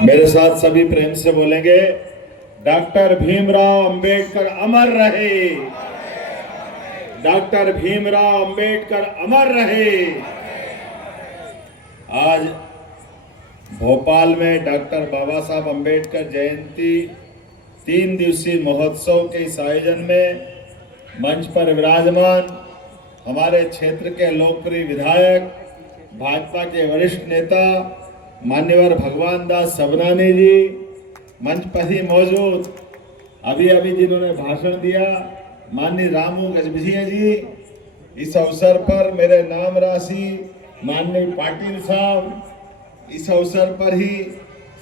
मेरे साथ सभी प्रेम से बोलेंगे, डॉक्टर भीमराव अंबेडकर अमर रहे। डॉक्टर भीमराव अंबेडकर अमर रहे। आज भोपाल में डॉक्टर बाबा साहब अंबेडकर जयंती 3 दिवसीय महोत्सव के इस आयोजन में मंच पर विराजमान हमारे क्षेत्र के लोकप्रिय विधायक, भाजपा के वरिष्ठ नेता मान्यवर भगवान दास सबनानी जी, मंच पर ही मौजूद अभी जिन्होंने भाषण दिया माननीय रामू गजभिया जी, इस अवसर पर मेरे नाम राशि माननीय पाटिल साहब, इस अवसर पर ही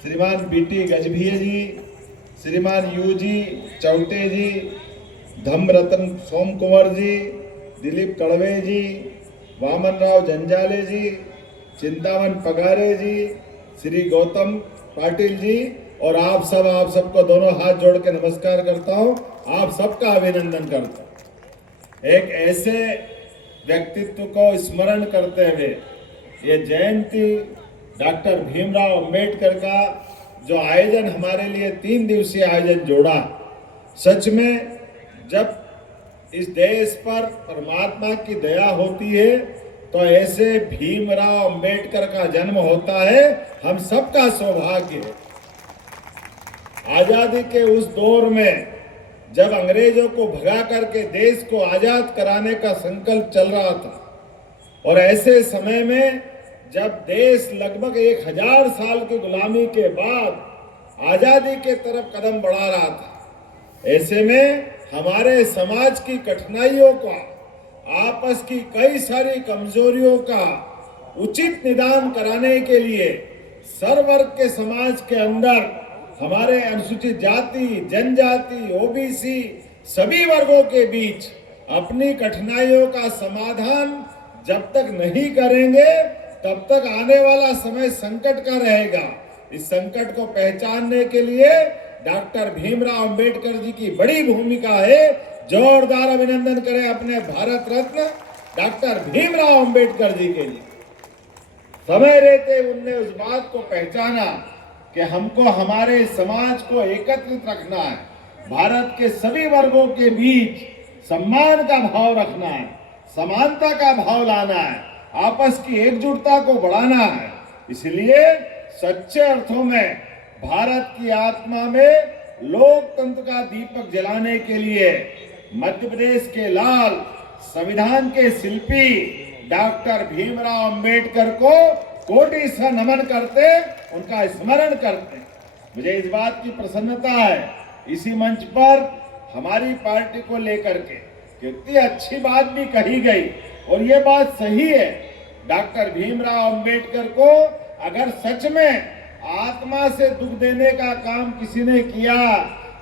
श्रीमान बीटी गजभिया जी, श्रीमान यूजी चौटे जी, धम्मरतन सोम कुंवर जी, दिलीप कड़वे जी, वामन राव जंजाले जी, चिंतावन पगारे जी, श्री गौतम पाटिल जी और आप सबको दोनों हाथ जोड़ के नमस्कार करता हूं। आप सबका अभिनंदन करता हूं। एक ऐसे व्यक्तित्व को स्मरण करते हुए ये जयंती डॉक्टर भीमराव अंबेडकर का जो आयोजन हमारे लिए 3 दिवसीय आयोजन जोड़ा, सच में जब इस देश पर परमात्मा की दया होती है तो ऐसे भीमराव अंबेडकर का जन्म होता है, हम सबका सौभाग्य है। आजादी के उस दौर में जब अंग्रेजों को भगा करके देश को आजाद कराने का संकल्प चल रहा था और ऐसे समय में जब देश लगभग 1000 साल की गुलामी के बाद आजादी के तरफ कदम बढ़ा रहा था, ऐसे में हमारे समाज की कठिनाइयों का, आपस की कई सारी कमजोरियों का उचित निदान कराने के लिए सर्ववर्ग के समाज के अंदर हमारे अनुसूचित जाति, जनजाति, ओबीसी सभी वर्गों के बीच अपनी कठिनाइयों का समाधान जब तक नहीं करेंगे तब तक आने वाला समय संकट का रहेगा। इस संकट को पहचानने के लिए डॉक्टर भीमराव अंबेडकर जी की बड़ी भूमिका है। जोरदार अभिनंदन करें अपने भारत रत्न डॉक्टर भीमराव अंबेडकर जी के लिए। समय रहते उनने उस बात को पहचाना कि हमको हमारे समाज को एकत्रित रखना है, भारत के सभी वर्गों के बीच सम्मान का भाव रखना है, समानता का भाव लाना है, आपस की एकजुटता को बढ़ाना है। इसलिए सच्चे अर्थों में भारत की आत्मा में लोकतंत्र का दीपक जलाने के लिए मध्य प्रदेश के लाल, संविधान के शिल्पी डॉक्टर भीमराव अंबेडकर को कोटि से नमन करते, उनका स्मरण करते। मुझे इस बात की प्रसन्नता है इसी मंच पर हमारी पार्टी को लेकर के कितनी अच्छी बात भी कही गई और ये बात सही है। डॉक्टर भीमराव अंबेडकर को अगर सच में आत्मा से दुख देने का काम किसी ने किया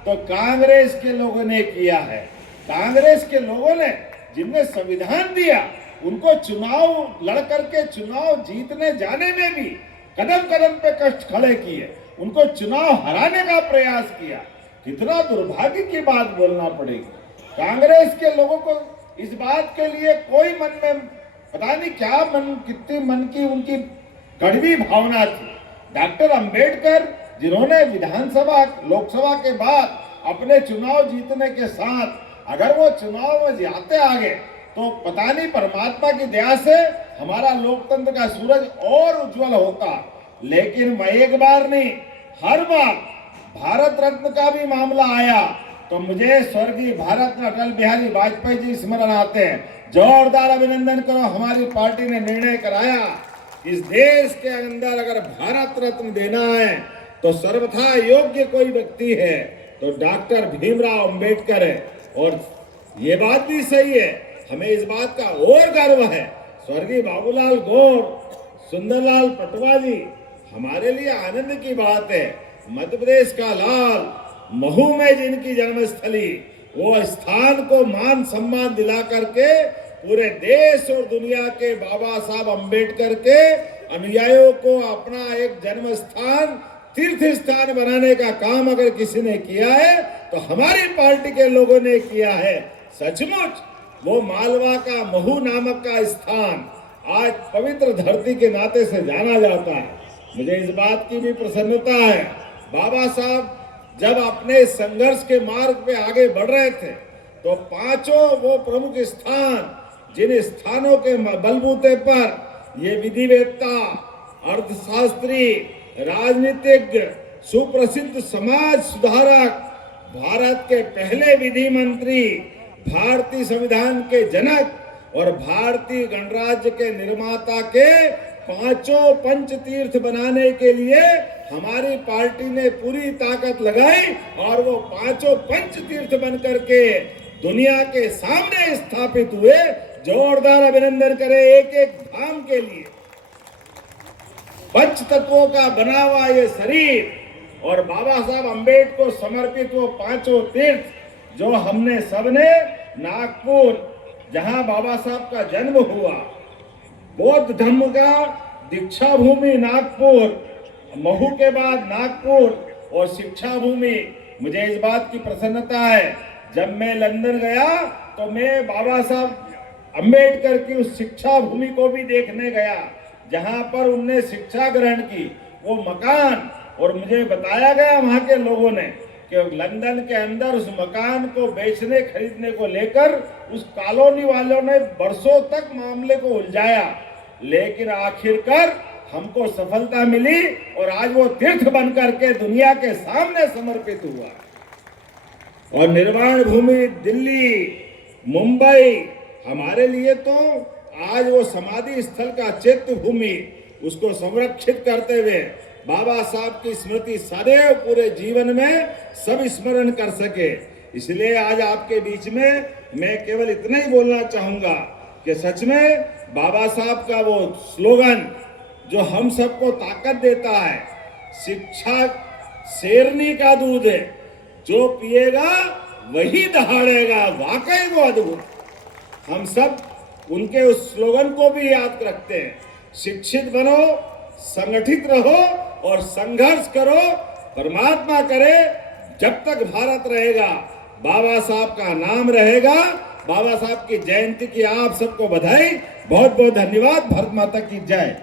तो कांग्रेस के लोगों ने किया है। कांग्रेस के लोगों ने जिनने संविधान दिया उनको चुनाव लड़ करके चुनाव जीतने जाने में भी कदम कदम पे कष्ट खड़े किए, उनको चुनाव हराने का प्रयास किया। कितना दुर्भाग्य की बात बोलना पड़ेगी। कांग्रेस के लोगों को इस बात के लिए कोई मन में पता नहीं क्या कितनी मन की उनकी कड़वी भावना थी। डॉक्टर अंबेडकर जिन्होंने विधानसभा, लोकसभा के बाद अपने चुनाव जीतने के साथ अगर वो चुनाव में जाते आगे तो पता नहीं परमात्मा की दया से हमारा लोकतंत्र का सूरज और उज्जवल होता। लेकिन मैं एक बार नहीं, हर बार भारत रत्न का भी मामला आया तो मुझे स्वर्गीय भारत रत्न अटल बिहारी वाजपेयी जी स्मरण आते हैं। जोरदार अभिनंदन करो, हमारी पार्टी ने निर्णय कराया इस देश के अंदर अगर भारत रत्न देना है तो सर्वथा योग्य कोई व्यक्ति है तो डॉक्टर भीमराव अंबेडकर है। और ये बात भी सही है, हमें इस बात का और गर्व है, स्वर्गीय बाबूलाल गौर, सुंदरलाल पटवा जी हमारे लिए आनंद की बात है। मध्य प्रदेश का लाल, महू में जिनकी जन्मस्थली, वो स्थान को मान सम्मान दिला करके पूरे देश और दुनिया के बाबा साहब अंबेडकर के अनुयायियों को अपना एक जन्म स्थान, तीर्थ स्थान बनाने का काम अगर किसी ने किया है तो हमारी पार्टी के लोगों ने किया है। सचमुच वो मालवा का महू नामक का स्थान आज पवित्र धरती के नाते से जाना जाता है। मुझे इस बात की भी प्रसन्नता है, बाबा साहब जब अपने संघर्ष के मार्ग पे आगे बढ़ रहे थे तो पांचों वो प्रमुख स्थान, जिन स्थानों के बलबूते पर ये विधिवेत्ता, अर्थशास्त्री, राजनीतिज्ञ, सुप्रसिद्ध समाज सुधारक, भारत के पहले विधि मंत्री, भारतीय संविधान के जनक और भारतीय गणराज्य के निर्माता के पांचों पंच तीर्थ बनाने के लिए हमारी पार्टी ने पूरी ताकत लगाई और वो पांचों पंच तीर्थ बनकर के दुनिया के सामने स्थापित हुए। जोरदार अभिनंदन करें एक एक धाम के लिए। पंच तत्वों का बना हुआ ये शरीर और बाबा साहब अम्बेडकर को समर्पित वो पांचों तीर्थ जो हमने सबने नागपुर, जहां बाबा साहब का जन्म हुआ, बौद्ध धर्म का दीक्षा भूमि नागपुर, महू के बाद नागपुर और शिक्षा भूमि। मुझे इस बात की प्रसन्नता है, जब मैं लंदन गया तो मैं बाबा साहब अम्बेडकर की उस शिक्षा भूमि को भी देखने गया जहां पर उनने शिक्षा ग्रहण की। वो मकान, और मुझे बताया गया वहां के लोगों ने कि लंदन के अंदर उस मकान को बेचने खरीदने को लेकर उस कॉलोनी वालों ने बरसों तक मामले को उलझाया, लेकिन आखिरकार हमको सफलता मिली और आज वो तीर्थ बनकर के दुनिया के सामने समर्पित हुआ। और निर्माण भूमि दिल्ली, मुंबई, हमारे लिए तो आज वो समाधि स्थल का चैत्य भूमि, उसको संरक्षित करते हुए बाबा साहब की स्मृति सदैव पूरे जीवन में सब स्मरण कर सके। इसलिए आज आपके बीच में मैं केवल इतना ही बोलना चाहूंगा कि सच में बाबा साहब का वो स्लोगन जो हम सबको ताकत देता है, शिक्षा शेरनी का दूध है, जो पिएगा वही दहाड़ेगा, वाकई वो अद्भुत। हम सब उनके उस स्लोगन को भी याद रखते हैं। शिक्षित बनो, संगठित रहो और संघर्ष करो, परमात्मा करे। जब तक भारत रहेगा बाबा साहब का नाम रहेगा। बाबा साहब की जयंती की आप सबको बधाई, बहुत बहुत धन्यवाद। भारत माता की जय।